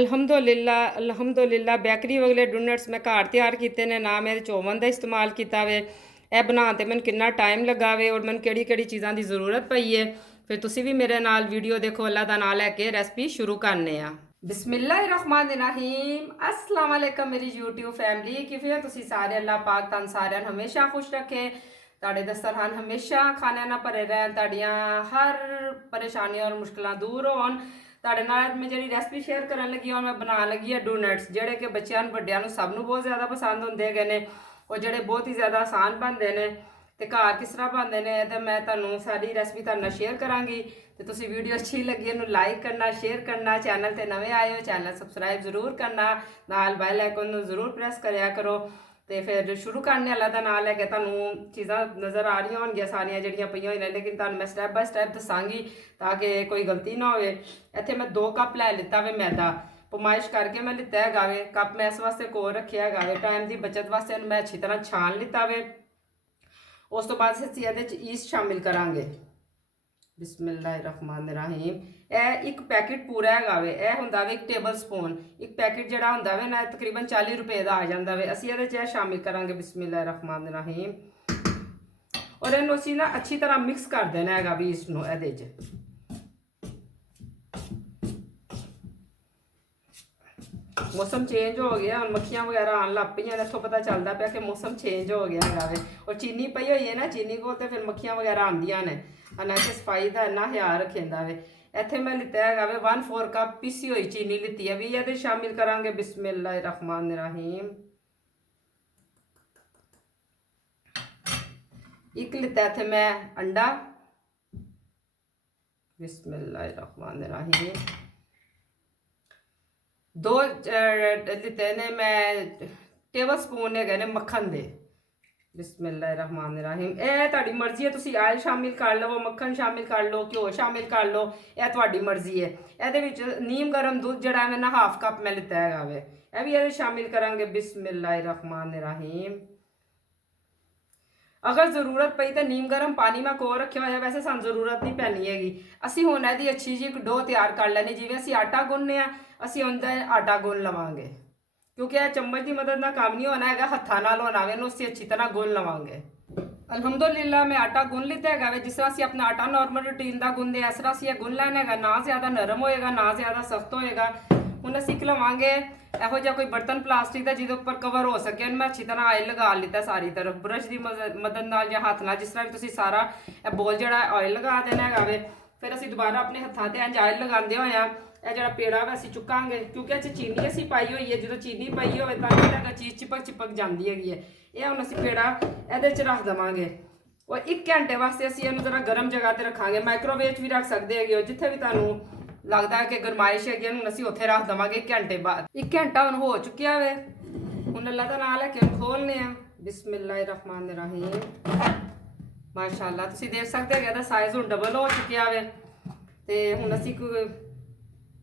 अल्हम्दुलिल्लाह बेकरी वगैरह डोनट्स मैं घर तैयार किए ने ना मैं ओवन का इस्तेमाल किया वे यह बनाते मैंने कितना टाइम लगा वे और मैंने किहड़ी चीज़ों की ज़रूरत पई है। फिर तुसी भी मेरे नाल वीडियो देखो अल्लाह का नाम लैके रेसिपी शुरू करने आ। बिस्मिल्लाहिर्रहमानिर्रहीम अस्सलाम वालेकुम मेरी यूट्यूब फैमिली किवें हो तुसी सारे। अल्लाह पाक तुहानू सारिਆਂ ਨੂੰ हमेशा खुश रखे, तुहाडे दस्तरखान हमेशा खाने ना भरे रहन, तुहाडियां हर परेशानियां और मुश्किलां दूर होन। तुहाडे नाल मैं जी रेसिपी शेयर करन लगी और मैं बना लगी है डोनट्स जिहड़े कि बच्चों वड्डियां सब नूं बहुत ज़्यादा पसंद होंदे गए ने और जिहड़े बहुत ही ज़्यादा आसान बनते हैं। तो घर किस तरह बनते हैं तो मैं तुहानू सारी रेसिपी तुहाडे नाल शेयर करांगी। तो तुसी वीडियो अच्छी लगी इन्हूं लाइक करना, शेयर करना, चैनल ते नवे आए हो चैनल सबसक्राइब जरूर करना, नाल बैल आइकन नूं जरूर प्रेस करिया करो। तो फिर शुरू करने अल्लाह का नाम लैके तुहानू चीज़ां नज़र आ रही होणगियां सारियां जिहड़ियां पईयां होईयां, लेकिन तुहानू मैं स्टैप बाय स्टैप दसांगी ताकि कोई गलती ना होवे। इत्थे मैं 2 कप लै लिता वे मैदा, पमाइश करके मैं लिता है वे। कप मैं इस वास्ते कोल रखिया है टाइम की बचत वास्ते मैं अच्छी तरह छान लिता वे। उस तो बाद असीं इहदे च ईस्ट शामिल करांगे। बिस्मिल्लाहिर्रहमानिर्रहीम यह एक पैकेट पूरा है वे, यह हुंदा वे 1 टेबल स्पून। एक पैकेट जिहड़ा हुंदा वे ना तकरीबन 40 रुपए का आ जाता वे। असीं इहदे च शामिल करांगे बिस्मिल्लाहिर्रहमानिर्रहीम और इहनूं असीं ना अच्छी तरह मिक्स कर देना है भी ईस्ट नूं इहदे च। मौसम चेंज हो गया हम मक्खियां वगैरह आन लग पई, इत्थों पता चलता पाया कि मौसम चेंज हो गया है और चीनी पई हुई है ना, चीनी को तो फिर मक्खियां वगैरह आंदियां ने, ना कि सफाई का इन्ना ख्याल रखेंदा वे। इत्थे मैं लिता है वे 1/4 कप पीसी हुई चीनी लिती है भी ये शामिल करांगे बिस्मिल्लाहिर्रहमानिर्रहीम। एक लिता इत्थे मैं अंडा बिस्मिल्लाहिर्रहमानिर्रहीम। 2 लिते ने मैं टेबल स्पून है ने मक्खन दे बिस्मिल्लाहिर्रहमानिर्रहीम। यह तुहाडी मर्जी है, तुसी आयल शामिल कर लो, मक्खन शामिल कर लो, घ्यो शामिल कर लो, यह तुहाडी मर्जी है। ये नीम गर्म दूध जिहड़ा मैं ना 1/2 कप मैं लिता है वे, यह भी ये शामिल करांगे बिस्मिल्लाहिर्रहमानिर्रहीम। अगर जरूरत पई तो नीम गर्म पानी मैं कोल रखा हुआ, वैसे सानू जरूरत नहीं पैनी हैगी। असीं हुण इहदी अच्छी जी एक डो तैयार कर लैनी, जिवें असीं आटा गुन्नने आ असीं उंदा आटा गुन लवांगे, क्योंकि यह चम्मच की मदद ना काम नहीं होना है, हत्थां नाल होना वे, असीं अच्छी तरह गुन लवांगे। अल्हम्दुलिल्लाह मैं आटा गुन लिता है जिस तरह असीं अपना आटा नॉर्मल रूटीन का गुनदे इस तरह असीं गुन लैना है, ना ज़्यादा नरम होएगा ना ज़्यादा सख्त होएगा। हुण असीं लवांगे इहो जिहा कोई बर्तन प्लास्टिक का जिहदे उपर कवर हो सके, मैं अच्छी तरह ऑयल लगा लिता सारी तरफ ब्रश की मदद नाल या हाथ नाल, जिस तरह भी तुसीं सारा बोल जिहड़ा ऑयल लगा देना है वे। फिर असीं दोबारा अपने हत्थां ते इंज ऑयल लगांदे होया यह जो पेड़ा वा असीं चुकांगे, क्योंकि इस चीनी असीं पाई हुई है, जो चीनी पई होवे तां चीज़ चिपक जाती हैगी है। यह हुण असीं पेड़ा इहदे च रख देवांगे और 1 घंटे वास्ते असीं इहनूं जरा गर्म जगह ते रखांगे। माइक्रोवेव भी रख सकते हैगे जिथे भी तुहानूं लगता है कि गरमाइश है हम असीं उत्थे रख देवांगे 1 घंटे बाद। 1 घंटा हुण हो चुकिया वे, हुण अल्लाह दा नाम लैके खोलने आ बिस्मिल्लाहिर्रहमानिर्रहीम। माशाअल्लाह तुसीं देख सकते हो इहदा साइज़ हुण डबल हो चुकिया वे। ते हुण असीं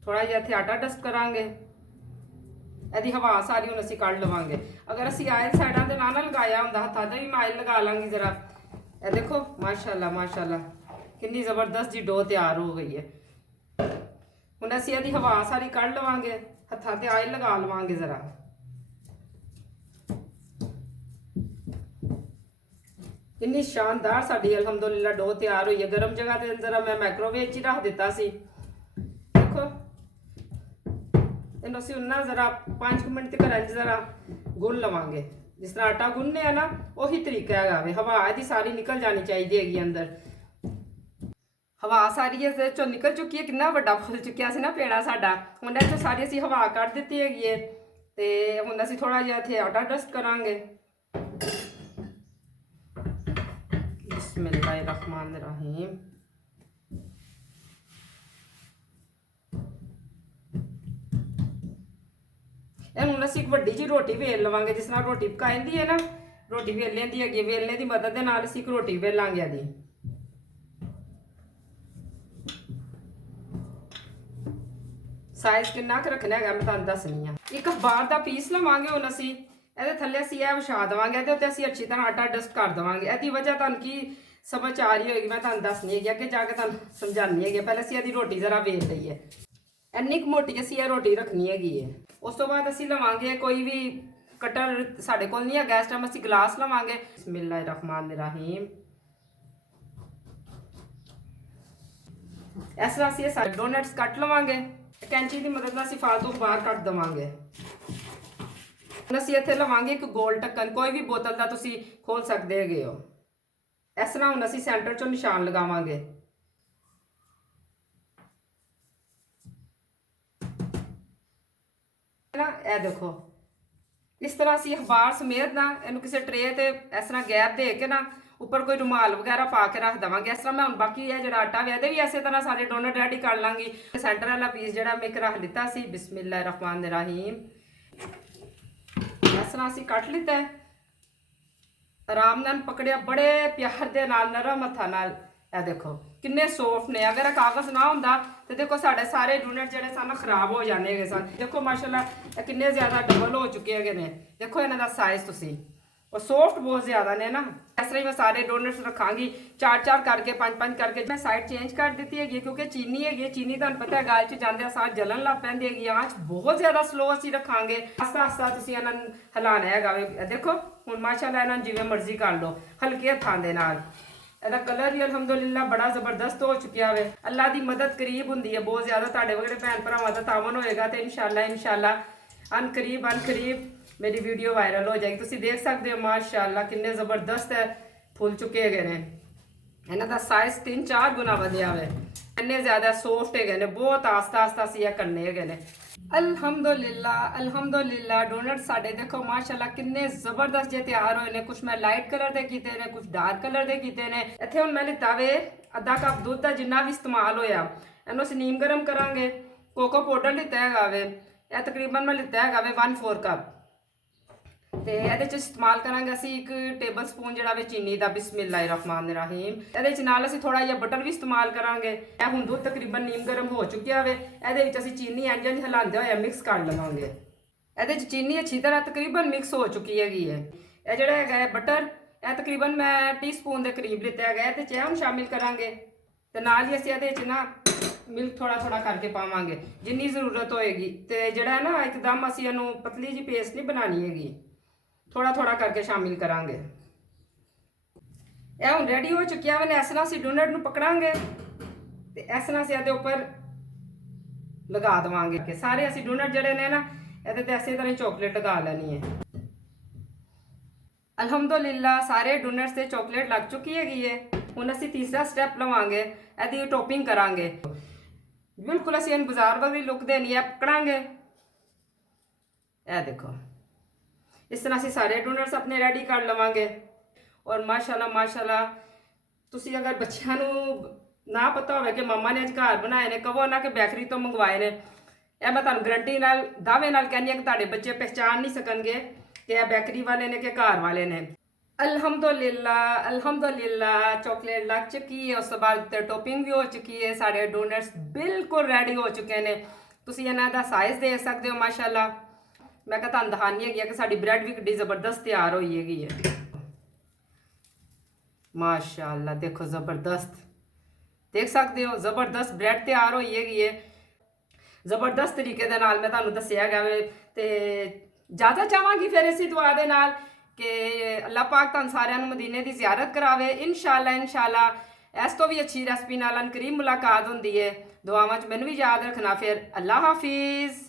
थोड़ा जिहा इत्थे आटा डस्ट करांगे, इहदी हवा सारी हुण असीं कढ लवांगे। अगर असीं आयल साइडां ते ना लगाया हुंदा हत्थां ते भी मैं आयल लगा लांगी जरा। ए देखो माशाअल्लाह माशाअल्लाह कितनी ज़बरदस्त जी डो तैयार हो गई है। हुण असीं इहदी हवा सारी कढ लवांगे, हत्थां ते आयल लगा लवांगे जरा। इन्नी शानदार साडी अल्हम्दुलिल्लाह डो तैयार हुई है। गर्म जगह ते जरा मैं माइक्रोवेव च रख दिता सी। देखो इन्हूं असीं ना जरा 5 मिनट तक इंज जरा गुन लवांगे, जिस तरह आटा गुनने आ ना उही तरीका है वे। हवा इहदी सारी निकल जानी चाहिए हैगी अंदर, हवा सारी इस चों निकल चुकी है। कितना वड्डा फुल चुकिया सी ना पेड़ा साडा, हुण इस चों सारी असीं हवा कढ दित्ती हैगी है। ते हुण असीं थोड़ा जिहा इत्थे आटा डस्ट करांगे बिस्मिल्लाहिर्रहमानिर्रहीम। हुण असीं एक वड्डी जी रोटी वेल लवांगे, जिस तरह रोटी पकाईंदी है ना, रोटी वेल लैंदी हैगी, वेलने की मदद दे नाल असीं एक रोटी वेलांगे इहदी। साइज कितना क रखना है मैं तुहानूं दसनी आ। एक अखबार का पीस लवांगे हुण असीं, इहदे थल्ले असीं यह विछा देवांगे, इहदे उत्ते असीं अच्छी तरह आटा डस्ट कर देवांगे। इहदी वजह तुहानूं की समझ आ रही होगी मैं तुहानूं दसनी हैगी, अगे जाके तुहानूं समझानी हैगी। पहले असीं इहदी रोटी जरा वेल लईए। ਇੰਨੀ ਕੁ ਮੋਟੀ ਅਸੀਂ ਇਹ ਰੋਟੀ ਰੱਖਣੀ ਹੈਗੀ ਹੈ। ਉਸ ਤੋਂ ਬਾਅਦ ਅਸੀਂ ਲਵਾਂਗੇ ਕੋਈ ਵੀ ਕਟਰ, ਸਾਡੇ ਕੋਲ ਨਹੀਂ ਹੈ ਇਸ ਟਾਈਮ, ਅਸੀਂ ਗਲਾਸ ਲਵਾਂਗੇ। ਬਿਸਮਿਲ੍ਲਾਹਿਰਰਹਿਮਾਨਿਰਰਹੀਮ। ਇਸ ਤਰ੍ਹਾਂ ਅਸੀਂ ਇਹ ਸਾਰੇ ਡੋਨਟਸ ਕੱਟ ਲਵਾਂਗੇ। ਕੈਂਚੀ ਦੀ ਮਦਦ ਨਾਲ ਅਸੀਂ ਫਾਲਤੂ ਬਾਹਰ ਕੱਟ ਦੇਵਾਂਗੇ। ਹੁਣ ਅਸੀਂ ਇੱਥੇ ਲਵਾਂਗੇ ਇੱਕ ਗੋਲ ਢੱਕਣ, ਕੋਈ ਵੀ ਬੋਤਲ ਦਾ ਤੁਸੀਂ ਖੋਲ ਸਕਦੇ ਹੈਗੇ ਹੋ। ਇਸ ਤਰ੍ਹਾਂ ਹੁਣ ਅਸੀਂ ਸੈਂਟਰ ਚੋਂ ਨਿਸ਼ਾਨ ਲਗਾਵਾਂਗੇ। ਨਾ ਇਹ ਦੇਖੋ, ਇਸ ਤਰ੍ਹਾਂ ਅਸੀਂ ਅਖਬਾਰ ਸਮੇਤ ਨਾ ਇਹਨੂੰ ਕਿਸੇ ਟਰੇ ਤੇ ਇਸ ਤਰ੍ਹਾਂ ਗੈਪ ਦੇ ਕੇ ਨਾ ਉੱਪਰ ਕੋਈ ਰੁਮਾਲ ਵਗੈਰਾ ਪਾ ਕੇ ਰੱਖ ਦੇਵਾਂਗੇ। ਇਸ ਤਰ੍ਹਾਂ ਮੈਂ ਹੁਣ ਬਾਕੀ ਇਹ ਜਿਹੜਾ ਆਟਾ ਵੇ ਇਹਦੇ ਵੀ ਇਸੇ ਤਰ੍ਹਾਂ ਸਾਰੇ ਡੋਨਟ ਰੈਡੀ ਕਰ ਲਾਂਗੀ। ਸੈਂਟਰ ਵਾਲਾ ਪੀਸ ਜਿਹੜਾ ਮੈਂ ਇੱਕ ਰੱਖ ਲਿੱਤਾ ਸੀ। ਬਿਸਮਿਲ੍ਲਾਹਿਰਰਹਿਮਾਨਿਰਰਹੀਮ। ਇਸ ਤਰ੍ਹਾਂ ਅਸੀਂ ਕੱਟ ਲਿੱਤਾ ਹੈ, ਆਰਾਮ ਨਾਲ ਪਕੜਿਆ, ਬੜੇ ਪਿਆਰ ਦੇ ਨਾਲ, ਨਰਮ ਹੱਥਾਂ ਨਾਲ। ਇਹ ਦੇਖੋ ਕਿੰਨੇ ਸੌਫਟ ਨੇ। ਅਗਰ ਇਹ ਕਾਗਜ਼ ਨਾ ਹੁੰਦਾ ਤੇ ਦੇਖੋ ਸਾਡੇ ਸਾਰੇ ਡੋਨਟ ਜਿਹੜੇ ਸਨ ਖਰਾਬ ਹੋ ਜਾਣੇ ਹੈਗੇ ਸਨ। ਦੇਖੋ ਮਾਸ਼ਾਅੱਲਾ ਇਹ ਕਿੰਨੇ ਜ਼ਿਆਦਾ ਡਬਲ ਹੋ ਚੁੱਕੇ ਹੈਗੇ ਨੇ। ਦੇਖੋ ਇਹਨਾਂ ਦਾ ਸਾਈਜ਼ ਤੁਸੀਂ, और सॉफ्ट बहुत ज़्यादा ने ना। इस तरह ही मैं सारे डोनट्स रखांगी, 4-4 करके 5-5 करके। मैं साइड चेंज कर दी है क्योंकि चीनी है, चीनी तुहानू पता है गल च जांदे सार जलन लग पैंदी है। आंच बहुत ज़्यादा स्लो असीं रखांगे। आस्ता आस्ता तुसीं इन्हां नूं हिलाना हैगा वे। देखो हुण माशाअल्लाह इन्हां नूं जिवें मर्जी कर लो हल्के हत्थां दे नाल। ਇਹਦਾ ਕਲਰ ਵੀ ਅਲਹਮਦੁਲਿਲਾ ਬੜਾ ਜ਼ਬਰਦਸਤ ਹੋ ਚੁੱਕਿਆ ਵੇ। ਅੱਲਾ ਦੀ ਮਦਦ ਕਰੀਬ ਹੁੰਦੀ ਹੈ ਬਹੁਤ ਜ਼ਿਆਦਾ। ਤੁਹਾਡੇ ਵਗੜੇ ਭੈਣ ਭਰਾਵਾਂ ਦਾ ਤਾਵਨ ਹੋਏਗਾ ਤੇ ਇਨਸ਼ਾਅੱਲਾ ਅਨ ਕਰੀਬ ਮੇਰੀ ਵੀਡੀਓ ਵਾਇਰਲ ਹੋ ਜਾਏਗੀ। ਤੁਸੀਂ ਦੇਖ ਸਕਦੇ ਹੋ ਮਾਸ਼ਾਅੱਲਾ ਕਿੰਨੇ ਜ਼ਬਰਦਸਤ ਹੈ ਫੁੱਲ ਚੁੱਕੇ ਹੈਗੇ ਨੇ। ਇਹਨਾਂ ਦਾ ਸਾਈਜ਼ 3-4 ਗੁਣਾ ਵਧਿਆ ਵੇ। ਇੰਨੇ ਜ਼ਿਆਦਾ ਸੌਫਟ ਹੈਗੇ ਨੇ। ਬਹੁਤ ਆਸਤਾ ਆਸਤਾ ਸੀ ਇਹ ਕਰਨੇ ਹੈਗੇ ਨੇ। ਅਲਹਮਦੁਲਿਲਾ ਡੋਨਟ ਸਾਡੇ ਦੇਖੋ ਮਾਸ਼ਾਅੱਲਾ ਕਿੰਨੇ ਜ਼ਬਰਦਸਤ ਜੇ ਤਿਆਰ ਹੋਏ ਨੇ। ਕੁਝ ਮੈਂ ਲਾਈਟ ਕਲਰ ਦੇ ਕੀਤੇ ਨੇ, ਕੁਝ ਡਾਰਕ ਕਲਰ ਦੇ ਕੀਤੇ ਨੇ। ਇੱਥੇ ਹੁਣ ਮੈਂ ਲਿੱਤਾ ਵੇ ਅੱਧਾ ਕੱਪ ਦੁੱਧ ਦਾ ਜਿੰਨਾ ਵੀ ਇਸਤੇਮਾਲ ਹੋਇਆ। ਇਹਨੂੰ ਅਸੀਂ ਨੀਮ ਗਰਮ ਕਰਾਂਗੇ। ਕੋਕੋ ਪਾਊਡਰ ਲਿੱਤਾ ਹੈਗਾ ਵੇ, ਇਹ ਤਕਰੀਬਨ ਮੈਂ ਲਿੱਤਾ ਹੈਗਾ ਵੇ 1/4 ਕੱਪ। ਤੇ ਇਹਦੇ ਚ ਇਸਤੇਮਾਲ ਕਰਾਂਗੇ ਅਸੀਂ 1 ਟੇਬਲ ਸਪੂਨ ਜਿਹੜਾ ਵੇ ਚੀਨੀ ਦਾ। ਬਿਸਮਿਲ੍ਲਾਹਿਰਰਹਿਮਾਨਿਰਰਹੀਮ। ਇਹਦੇ ਚ ਨਾਲ ਅਸੀਂ ਥੋੜਾ ਜਿਹਾ ਬਟਰ ਵੀ ਇਸਤੇਮਾਲ ਕਰਾਂਗੇ। ਇਹ ਹੁਣ ਦੁੱਧ ਤਕਰੀਬਨ ਨੀਮ ਗਰਮ ਹੋ ਚੁੱਕਿਆ ਵੇ। ਇਹਦੇ ਵਿੱਚ ਅਸੀਂ ਚੀਨੀ ਇੰਝ ਹਿਲਾਉਂਦੇ ਹੋਏ ਮਿਕਸ ਕਰ ਲਵਾਂਗੇ। ਇਹਦੇ ਚ ਚੀਨੀ ਅੱਛੀ ਤਰ੍ਹਾਂ ਤਕਰੀਬਨ ਮਿਕਸ ਹੋ ਚੁੱਕੀ ਹੈਗੀ ਹੈ। ਇਹ ਜਿਹੜਾ ਹੈਗਾ ਹੈ ਬਟਰ, ਇਹ ਤਕਰੀਬਨ ਮੈਂ ਟੀਸਪੂਨ ਦੇ ਕਰੀਬ ਲਿੱਤਾ ਹੈਗਾ। ਇਹਦੇ ਚ ਇਹ ਹੁਣ ਸ਼ਾਮਿਲ ਕਰਾਂਗੇ ਤੇ ਨਾਲ ਹੀ ਅਸੀਂ ਇਹਦੇ ਚ ਨਾ ਮਿਲਕ ਥੋੜਾ ਕਰਕੇ ਪਾਵਾਂਗੇ ਜਿੰਨੀ ਜ਼ਰੂਰਤ ਹੋਏਗੀ। ਤੇ ਜਿਹੜਾ ਨਾ ਇੱਕਦਮ ਅਸੀਂ ਇਹਨੂੰ ਪਤਲੀ ਜੀ ਪੇਸਟ ਨਹੀਂ ਬਣਾਣੀ ਹੈਗੀ, थोड़ा करके शामिल करांगे। यह हुण रेडी हो चुकिया मैंने। इस तरह असीं डोनट नूं पकड़ांगे ते इस तरह असीं इहदे उपर लगा देवांगे कि सारे असीं डोनट जिहड़े ने ना इहदे ते इसे तरह चॉकलेट लगा लैनी है। अल्हम्दुलिल्लाह सारे डोनट्स ते चॉकलेट लग चुकी हैगी है। हुण असीं तीसरा स्टैप लवांगे, इहदी टॉपिंग करांगे। बिल्कुल असीं इहनूं बाजार वाली लुक देनी है। पकड़ांगे, यह देखो इस तरह से सारे डोनट्स अपने रेडी कर लवांगे। और माशाल्लाह तुसी अगर बच्चों ना पता हो कि मम्मा ने अज घर बनाए ने, कहो ना कि बेकरी तो मंगवाए ने। यह मैं तुहानूं गारंटी नाल दावे नाल कहनी है कि तुहाडे बच्चे पहचान नहीं सकणगे कि यह बेकरी वाले ने कि घर वाले ने। अल्हम्दुलिल्लाह चॉकलेट लग चुकी है। उस तो बाद टॉपिंग भी हो चुकी है। सारे डोनट्स बिल्कुल रेडी हो चुके हैं। तुसी इन्हां दा साइज़ देख सकते हो माशाल्लाह। मैं कहा तुहानूं दिखानी है कि साडी ब्रेड भी कितनी जबरदस्त तैयार हुई हैगी है। माशाअल्लाह देखो जबरदस्त देख सकते हो, जबरदस्त ब्रेड तैयार हुई हैगी है। जबरदस्त तरीके दे नाल मैं तुहानूं दस्सिया गया वे। ते ज़्यादा चाहांगी फिर इसी दुआ दे नाल कि अल्लाह पाक तुहानूं सारिआं नूं मदीने दी ज़ियारत करावे। इंशाअल्लाह इस तो भी अच्छी रेसिपी नाल करीब मुलाकात हुंदी है। दुआवां च मैनूं भी याद रखना। फिर अल्लाह हाफिज़।